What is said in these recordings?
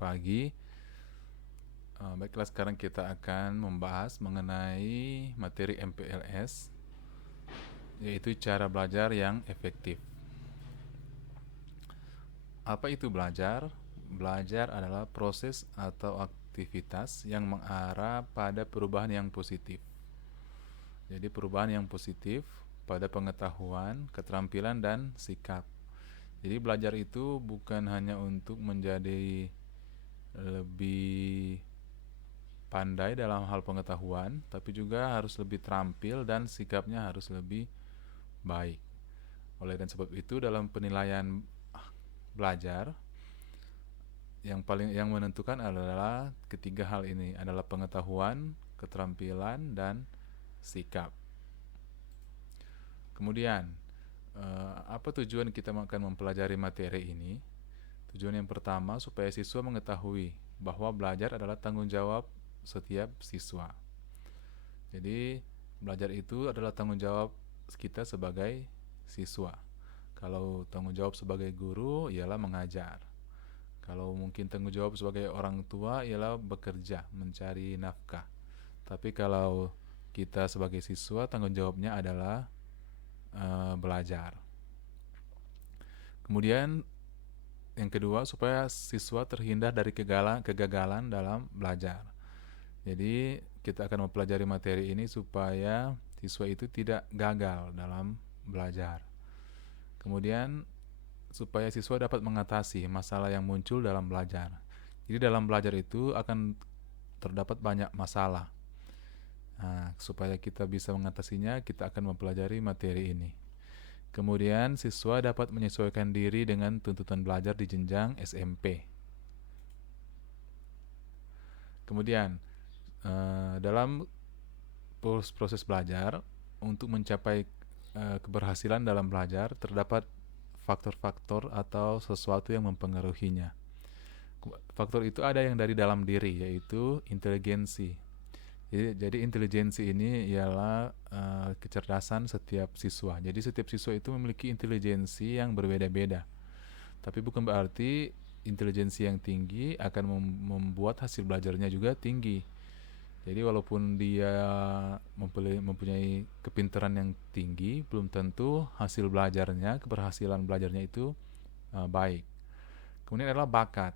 pagi. Baiklah, sekarang kita akan membahas mengenai materi MPLS, yaitu cara belajar yang efektif. Apa itu belajar? Belajar adalah proses atau aktivitas yang mengarah pada perubahan yang positif. Jadi perubahan yang positif pada pengetahuan, keterampilan, dan sikap. Jadi belajar itu bukan hanya untuk menjadi lebih pandai dalam hal pengetahuan, tapi juga harus lebih terampil dan sikapnya harus lebih baik. Oleh dan sebab itu, dalam penilaian belajar, yang menentukan adalah ketiga hal ini, adalah pengetahuan, keterampilan, dan sikap. Kemudian, apa tujuan kita akan mempelajari materi ini? Tujuan yang pertama, supaya siswa mengetahui bahwa belajar adalah tanggung jawab setiap siswa. Jadi belajar itu adalah tanggung jawab kita sebagai siswa. Kalau tanggung jawab sebagai guru ialah mengajar. Kalau mungkin tanggung jawab sebagai orang tua ialah bekerja, mencari nafkah. Tapi kalau kita sebagai siswa, tanggung jawabnya adalah belajar. Kemudian yang kedua, supaya siswa terhindar dari kegagalan dalam belajar. Jadi kita akan mempelajari materi ini supaya siswa itu tidak gagal dalam belajar. Kemudian supaya siswa dapat mengatasi masalah yang muncul dalam belajar. Jadi dalam belajar itu akan terdapat banyak masalah. Nah, supaya kita bisa mengatasinya, kita akan mempelajari materi ini. Kemudian siswa dapat menyesuaikan diri dengan tuntutan belajar di jenjang SMP. Kemudian dalam proses belajar, untuk mencapai keberhasilan dalam belajar, terdapat faktor-faktor atau sesuatu yang mempengaruhinya. Faktor itu ada yang dari dalam diri, yaitu inteligensi. Jadi inteligensi ini ialah kecerdasan setiap siswa. Jadi setiap siswa itu memiliki inteligensi yang berbeda-beda. Tapi bukan berarti inteligensi yang tinggi akan membuat hasil belajarnya juga tinggi. Jadi walaupun dia mempunyai kepintaran yang tinggi, belum tentu hasil belajarnya, keberhasilan belajarnya itu baik. Kemudian adalah bakat.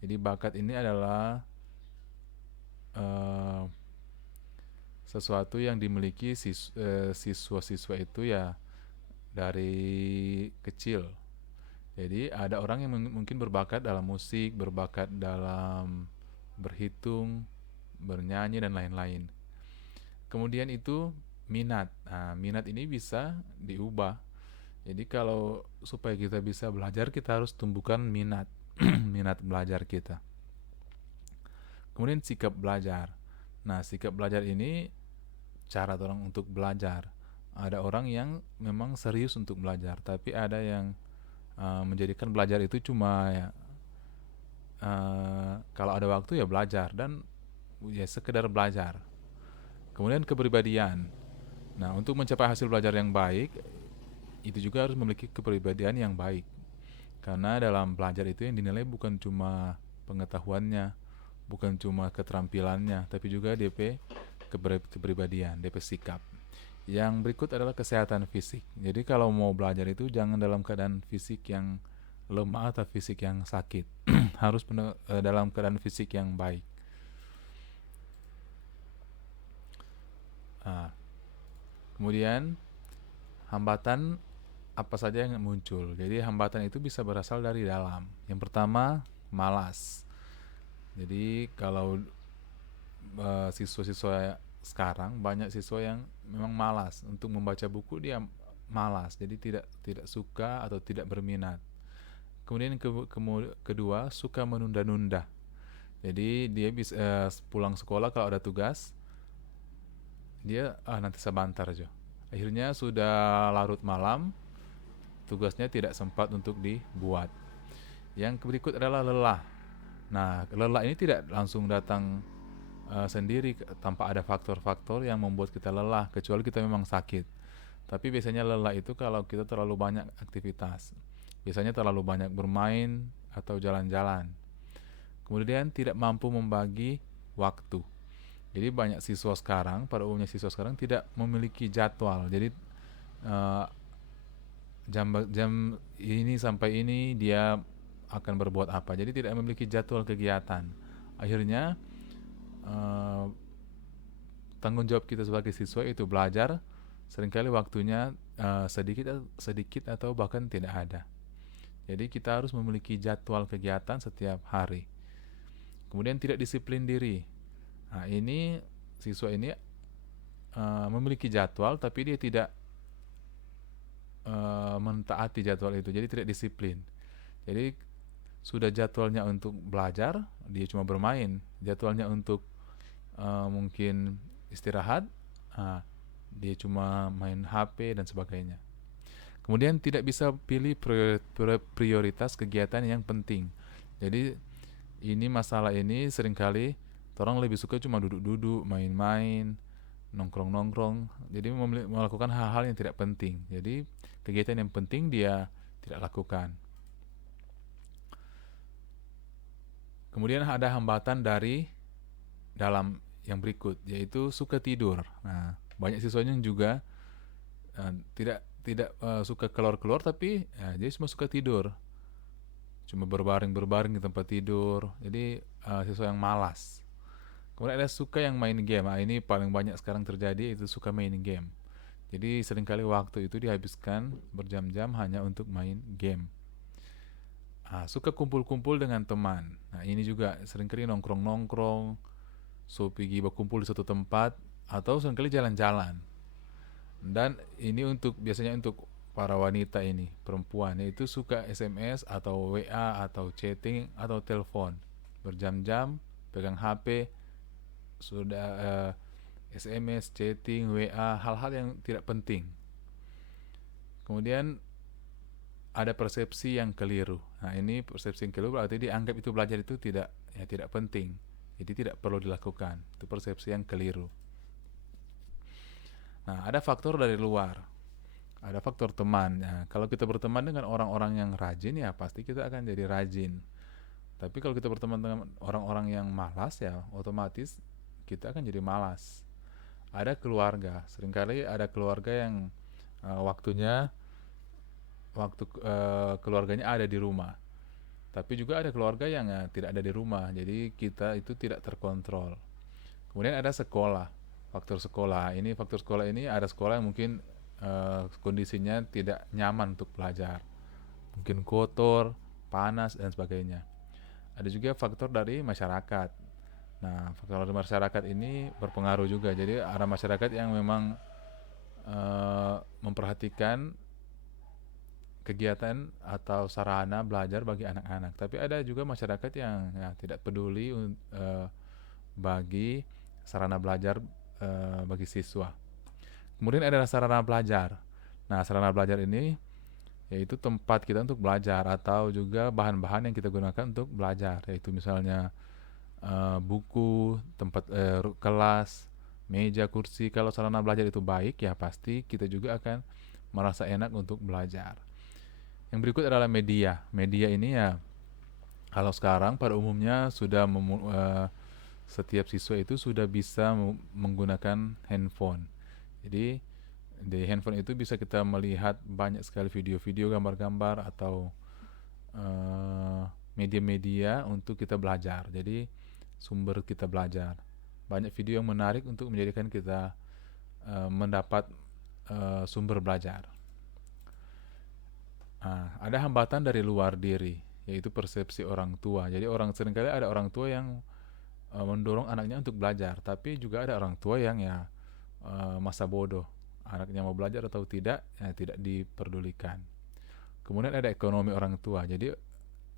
Jadi bakat ini adalah sesuatu yang dimiliki siswa-siswa itu ya dari kecil. Jadi ada orang yang mungkin berbakat dalam musik, berbakat dalam berhitung, bernyanyi, dan lain-lain. Kemudian itu minat. Nah, minat ini bisa diubah. Jadi kalau supaya kita bisa belajar, kita harus tumbuhkan minat, minat belajar kita. Kemudian sikap belajar. Nah, sikap belajar ini cara orang untuk belajar. Ada orang yang memang serius untuk belajar, tapi ada yang menjadikan belajar itu cuma ya, kalau ada waktu ya belajar dan ya sekedar belajar. Kemudian kepribadian. Nah, untuk mencapai hasil belajar yang baik, itu juga harus memiliki kepribadian yang baik. Karena dalam belajar itu yang dinilai bukan cuma pengetahuannya, bukan cuma keterampilannya, tapi juga DP kepribadian, DP sikap. Yang berikut adalah kesehatan fisik. Jadi kalau mau belajar itu jangan dalam keadaan fisik yang lemah atau fisik yang sakit. Harus dalam keadaan fisik yang baik. Nah, kemudian hambatan apa saja yang muncul. Jadi hambatan itu bisa berasal dari dalam. Yang pertama, malas. Jadi kalau siswa-siswa sekarang banyak siswa yang memang malas untuk membaca buku, dia malas. Jadi tidak suka atau tidak berminat. Kemudian kedua, suka menunda-nunda. Jadi dia bisa pulang sekolah kalau ada tugas, dia nanti sebentar aja. Akhirnya sudah larut malam, tugasnya tidak sempat untuk dibuat. Yang berikut adalah lelah. Nah, lelah ini tidak langsung datang sendiri tanpa ada faktor-faktor yang membuat kita lelah, kecuali kita memang sakit. Tapi biasanya lelah itu kalau kita terlalu banyak aktivitas. Biasanya terlalu banyak bermain atau jalan-jalan. Kemudian tidak mampu membagi waktu. Jadi banyak siswa sekarang, pada umumnya siswa sekarang tidak memiliki jadwal. Jadi uh, jam ini sampai ini dia akan berbuat apa. Jadi tidak memiliki jadwal kegiatan. Akhirnya uh, tanggung jawab kita sebagai siswa itu belajar, seringkali waktunya sedikit atau bahkan tidak ada. Jadi kita harus memiliki jadwal kegiatan setiap hari. Kemudian tidak disiplin diri. Nah, ini siswa ini memiliki jadwal tapi dia tidak mentaati jadwal itu. Jadi tidak disiplin. Jadi sudah jadwalnya untuk belajar, dia cuma bermain. Jadwalnya untuk mungkin istirahat, dia cuma main HP dan sebagainya. Kemudian tidak bisa pilih prioritas kegiatan yang penting. Jadi ini masalah ini seringkali orang lebih suka cuma duduk-duduk, main-main, nongkrong-nongkrong. Jadi melakukan hal-hal yang tidak penting. Jadi kegiatan yang penting dia tidak lakukan. Kemudian ada hambatan dari dalam yang berikut, yaitu suka tidur. Nah, banyak siswanya juga tidak suka keluar-keluar, tapi dia cuma suka tidur, cuma berbaring di tempat tidur. Jadi siswa yang malas. Kemudian ada suka yang main game. Ini paling banyak sekarang terjadi, itu suka main game. Jadi seringkali waktu itu dihabiskan berjam-jam hanya untuk main game. Suka kumpul-kumpul dengan teman. Nah, ini juga seringkali nongkrong-nongkrong, pergi berkumpul di satu tempat, atau seringkali jalan-jalan. Dan ini biasanya untuk para wanita ini, perempuan, itu suka SMS atau WA atau chatting atau telepon berjam-jam, pegang HP, sudah SMS, chatting, WA, hal-hal yang tidak penting. Kemudian ada persepsi yang keliru. Nah, ini persepsi yang keliru berarti dianggap itu belajar itu tidak penting. Jadi tidak perlu dilakukan. Itu persepsi yang keliru. Nah, ada faktor dari luar. Ada faktor teman. Nah, kalau kita berteman dengan orang-orang yang rajin, ya pasti kita akan jadi rajin. Tapi kalau kita berteman dengan orang-orang yang malas, ya otomatis kita akan jadi malas. Ada keluarga. Seringkali ada keluarga yang keluarganya ada di rumah. Tapi juga ada keluarga yang tidak ada di rumah. Jadi kita itu tidak terkontrol. Kemudian ada sekolah. Faktor sekolah ini ada sekolah yang mungkin kondisinya tidak nyaman untuk belajar, mungkin kotor, panas dan sebagainya. Ada juga faktor dari masyarakat. Nah, faktor dari masyarakat ini berpengaruh juga. Jadi ada masyarakat yang memang memperhatikan kegiatan atau sarana belajar bagi anak-anak. Tapi ada juga masyarakat yang tidak peduli bagi sarana belajar bagi siswa. Kemudian ada sarana belajar. Nah, sarana belajar ini yaitu tempat kita untuk belajar atau juga bahan-bahan yang kita gunakan untuk belajar, yaitu misalnya buku, tempat kelas, meja, kursi. Kalau sarana belajar itu baik, ya pasti kita juga akan merasa enak untuk belajar. Yang berikut adalah media. Media ini ya kalau sekarang pada umumnya sudah setiap siswa itu sudah bisa menggunakan handphone. Jadi di handphone itu bisa kita melihat banyak sekali video-video, gambar-gambar atau media-media untuk kita belajar. Jadi sumber kita belajar. Banyak video yang menarik untuk menjadikan kita mendapat sumber belajar. Ada hambatan dari luar diri, yaitu persepsi orang tua. Jadi seringkali ada orang tua yang mendorong anaknya untuk belajar, tapi juga ada orang tua yang masa bodoh, anaknya mau belajar atau tidak tidak diperdulikan. Kemudian ada ekonomi orang tua. Jadi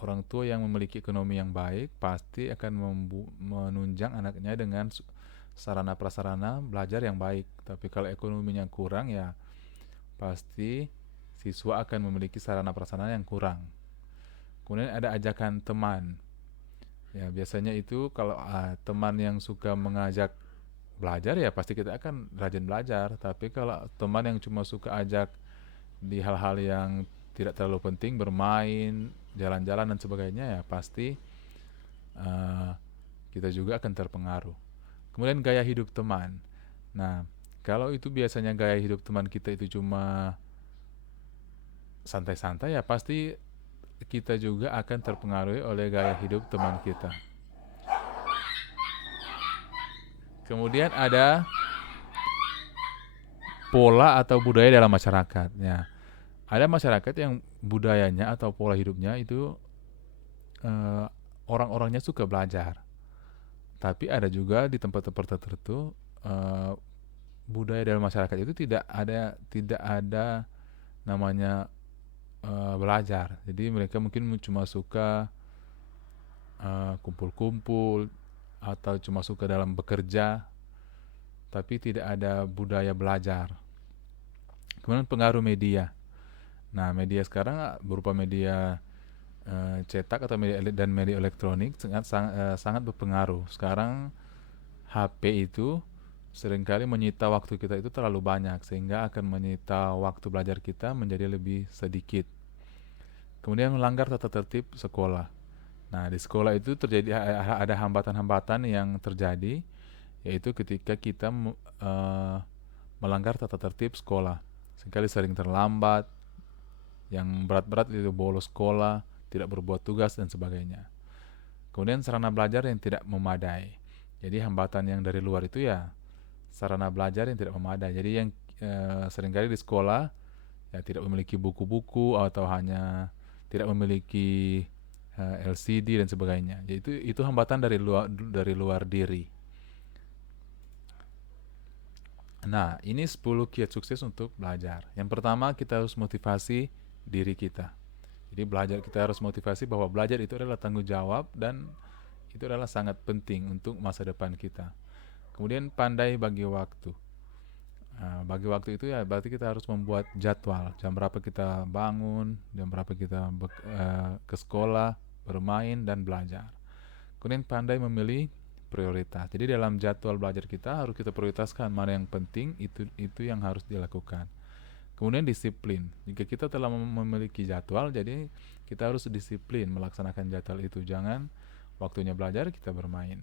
orang tua yang memiliki ekonomi yang baik pasti akan menunjang anaknya dengan sarana prasarana belajar yang baik. Tapi kalau ekonominya kurang, ya pasti siswa akan memiliki sarana prasarana yang kurang. Kemudian ada ajakan teman. Ya, biasanya itu kalau teman yang suka mengajak belajar, ya pasti kita akan rajin belajar. Tapi kalau teman yang cuma suka ajak di hal-hal yang tidak terlalu penting, bermain, jalan-jalan dan sebagainya, ya pasti uh, kita juga akan terpengaruh. Kemudian gaya hidup teman. Nah, kalau itu biasanya gaya hidup teman kita itu cuma santai-santai, ya pasti kita juga akan terpengaruh oleh gaya hidup teman kita. Kemudian ada pola atau budaya dalam masyarakat. Ya, ada masyarakat yang budayanya atau pola hidupnya itu uh, orang-orangnya suka belajar. Tapi ada juga di tempat-tempat tertentu uh, budaya dalam masyarakat itu tidak ada namanya belajar. Jadi mereka mungkin cuma suka kumpul-kumpul atau cuma suka dalam bekerja, tapi tidak ada budaya belajar. Kemudian pengaruh media. Nah, media sekarang berupa media cetak atau media elektronik sangat berpengaruh. Sekarang HP itu seringkali menyita waktu kita itu terlalu banyak, sehingga akan menyita waktu belajar kita menjadi lebih sedikit. Kemudian melanggar tata tertib sekolah. Nah, di sekolah itu terjadi ada hambatan-hambatan yang terjadi, yaitu ketika kita melanggar tata tertib sekolah. Seringkali sering terlambat, yang berat-berat itu bolos sekolah, tidak berbuat tugas dan sebagainya. Kemudian sarana belajar yang tidak memadai. Jadi hambatan yang dari luar itu ya sarana belajar yang tidak memadai. Jadi yang seringkali di sekolah ya tidak memiliki buku-buku atau hanya tidak memiliki LCD dan sebagainya. Jadi itu hambatan dari luar diri. Nah, ini 10 kiat sukses untuk belajar. Yang pertama, kita harus motivasi diri kita. Jadi belajar, kita harus motivasi bahwa belajar itu adalah tanggung jawab dan itu adalah sangat penting untuk masa depan kita. Kemudian pandai bagi waktu. Bagi waktu itu ya berarti kita harus membuat jadwal. Jam berapa kita bangun, jam berapa kita ke sekolah, bermain dan belajar. Kemudian pandai memilih prioritas. Jadi dalam jadwal belajar kita harus kita prioritaskan mana yang penting, itu yang harus dilakukan. Kemudian disiplin. Jika kita telah memiliki jadwal, jadi kita harus disiplin melaksanakan jadwal itu. Jangan waktunya belajar kita bermain.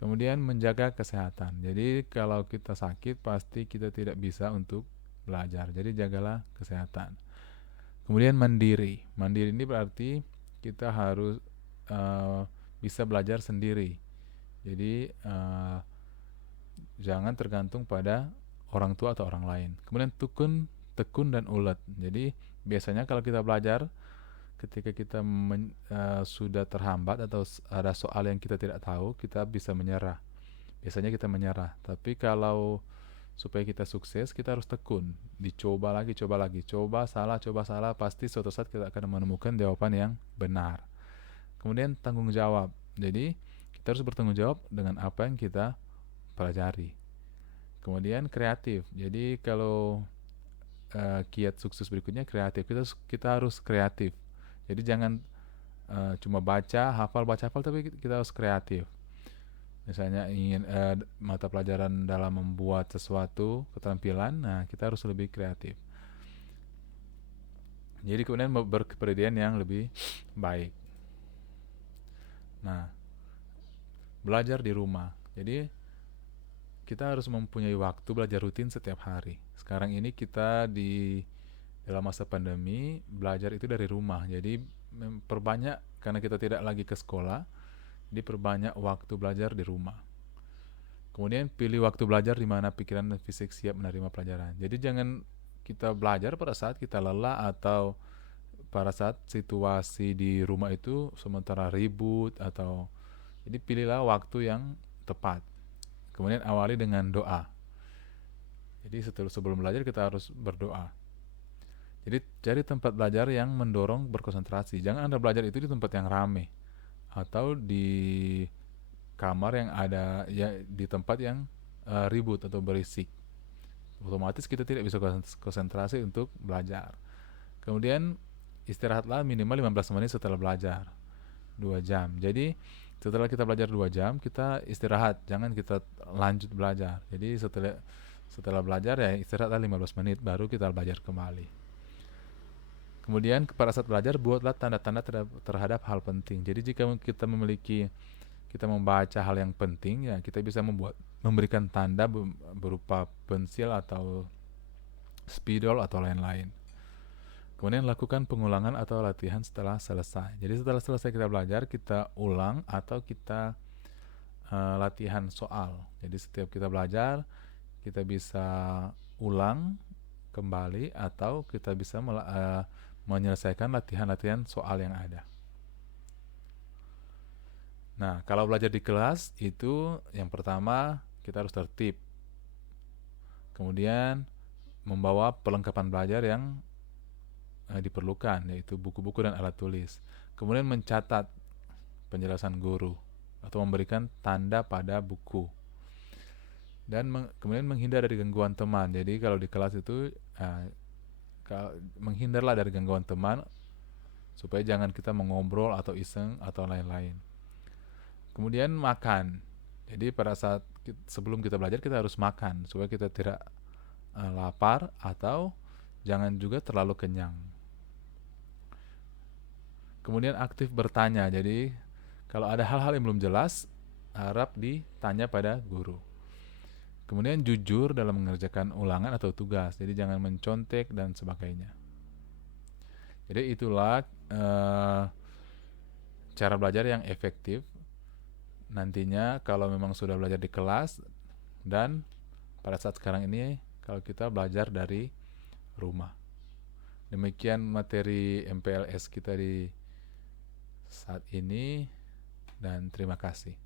Kemudian menjaga kesehatan. Jadi kalau kita sakit pasti kita tidak bisa untuk belajar. Jadi jagalah kesehatan. Kemudian mandiri. Mandiri ini berarti kita harus bisa belajar sendiri. Jadi jangan tergantung pada orang tua atau orang lain. Kemudian tekun dan ulet. Jadi biasanya kalau kita belajar ketika kita sudah terhambat atau ada soal yang kita tidak tahu, kita bisa menyerah. Biasanya kita menyerah. Tapi kalau supaya kita sukses, kita harus tekun. Dicoba lagi, coba salah, pasti suatu saat kita akan menemukan jawaban yang benar. Kemudian tanggung jawab. Jadi kita harus bertanggung jawab dengan apa yang kita pelajari. Kemudian kreatif. Jadi kalau kiat sukses berikutnya kreatif. Kita harus kreatif. Jadi jangan cuma hafal, tapi kita harus kreatif. Misalnya ingin mata pelajaran dalam membuat sesuatu keterampilan, nah kita harus lebih kreatif. Jadi kemudian berkepribadian yang lebih baik. Nah, belajar di rumah. Jadi kita harus mempunyai waktu belajar rutin setiap hari. Sekarang ini kita dalam masa pandemi belajar itu dari rumah. Jadi perbanyak karena kita tidak lagi ke sekolah, jadi perbanyak waktu belajar di rumah. Kemudian pilih waktu belajar di mana pikiran dan fisik siap menerima pelajaran. Jadi jangan kita belajar pada saat kita lelah atau pada saat situasi di rumah itu sementara ribut atau jadi pilihlah waktu yang tepat. Kemudian awali dengan doa. Jadi sebelum belajar kita harus berdoa. Jadi cari tempat belajar yang mendorong berkonsentrasi. Jangan Anda belajar itu di tempat yang ramai atau di kamar yang ada ya di tempat yang ribut atau berisik. Otomatis kita tidak bisa konsentrasi untuk belajar. Kemudian istirahatlah minimal 15 menit setelah belajar. 2 jam. Jadi setelah kita belajar 2 jam, kita istirahat. Jangan kita lanjut belajar. Jadi setelah belajar ya istirahatlah 15 menit baru kita belajar kembali. Kemudian pada saat belajar buatlah tanda-tanda terhadap hal penting. Jadi jika kita membaca hal yang penting, ya kita bisa memberikan tanda berupa pensil atau spidol atau lain-lain. Kemudian lakukan pengulangan atau latihan setelah selesai. Jadi setelah selesai kita belajar, kita ulang atau kita latihan soal. Jadi setiap kita belajar, kita bisa ulang kembali atau kita bisa menyelesaikan latihan-latihan soal yang ada. Nah, kalau belajar di kelas itu yang pertama kita harus tertib. Kemudian membawa perlengkapan belajar yang diperlukan, yaitu buku-buku dan alat tulis. Kemudian mencatat penjelasan guru atau memberikan tanda pada buku. Dan kemudian menghindar dari gangguan teman. Jadi kalau di kelas itu menghindarlah dari gangguan teman supaya jangan kita mengobrol atau iseng atau lain-lain. Kemudian makan. Jadi pada saat sebelum kita belajar kita harus makan supaya kita tidak lapar atau jangan juga terlalu kenyang. Kemudian aktif bertanya. Jadi kalau ada hal-hal yang belum jelas, harap ditanya pada guru. Kemudian jujur dalam mengerjakan ulangan atau tugas. Jadi jangan mencontek dan sebagainya. Jadi itulah cara belajar yang efektif nantinya kalau memang sudah belajar di kelas dan pada saat sekarang ini kalau kita belajar dari rumah. Demikian materi MPLS kita di saat ini dan terima kasih.